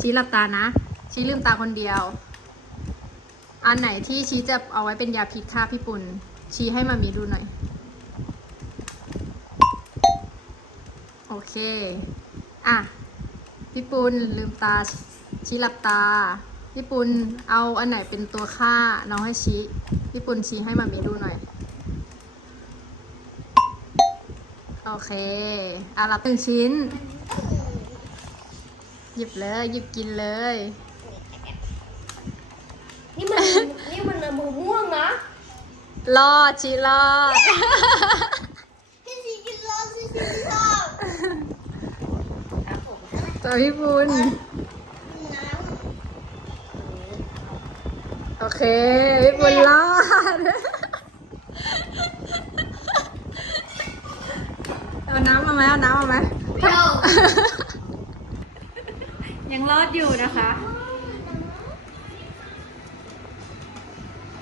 ชี้หลับตานะ ชี้ลืมตาคนเดียว อันไหนที่ชี้จะเอาไว้เป็นยาพิษฆ่าพี่ปุณชี้ให้มามีดูหน่อย โอเค อะ พี่ปุณลืมตา ชี้หลับตา พี่ปุณเอาอันไหนเป็นตัวฆ่าน้องให้ชี้ พี่ปุณชี้ให้มามีดูหน่อยโอเค อะรับหนึ่งชิ้น หยิบเลย หยิบกินเลย นี่มัน นี่มันมือม่วงนะรอดชีรอดพี่ซีกินรอบพี่ซีกินรอบครับผมตัวพี่ปุณน้โอเค พี่ปุณรอด เอาน้ำมาไหมเอาน้ำมาไหมำเดี๋ยวยัง รอดอยู่นะคะ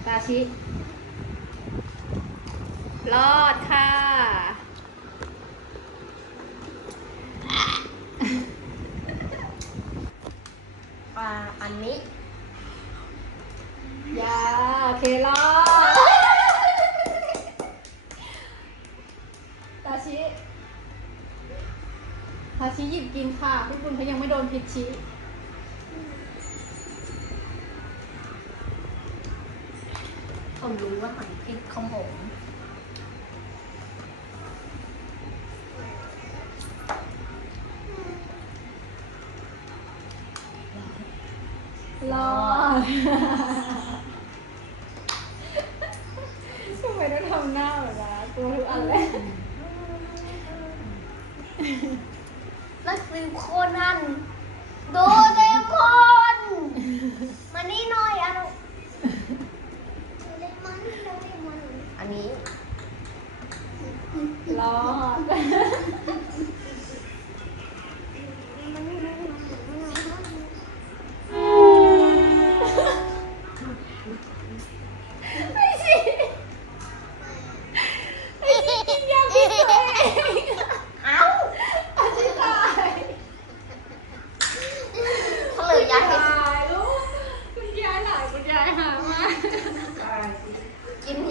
ตาชิ รอดค่ะ ปลาอันนี้ยาโอเครอด ตาชิ ตาชิหยิบกินค่ะ พี่ปุณเขายังไม่โดนพิษชิ มรู้ว่ามันกินของผมรอดทำไมต้องทำหน้าแบบนั้นกลัวทุกอันเลยนั่นคือโคนันโดเรมอน มานี่หน่อยอะลูกโดเรมอนโดเรม อันนี้รอด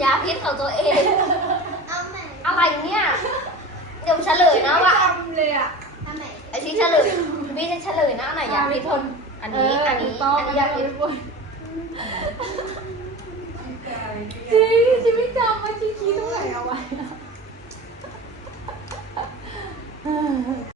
ยาพิษของตัวเองอะไรเนี่ย เดี๋ยวเฉลยนะว่า ทำเลยอะไอที่เฉลยพี่จะเฉลยนะอันไหนยาพิษคนอันนี้ อันนี้เถูกต้งอันนี้ยาพิษจริงจิไม่จำว่าชี้ชี้ต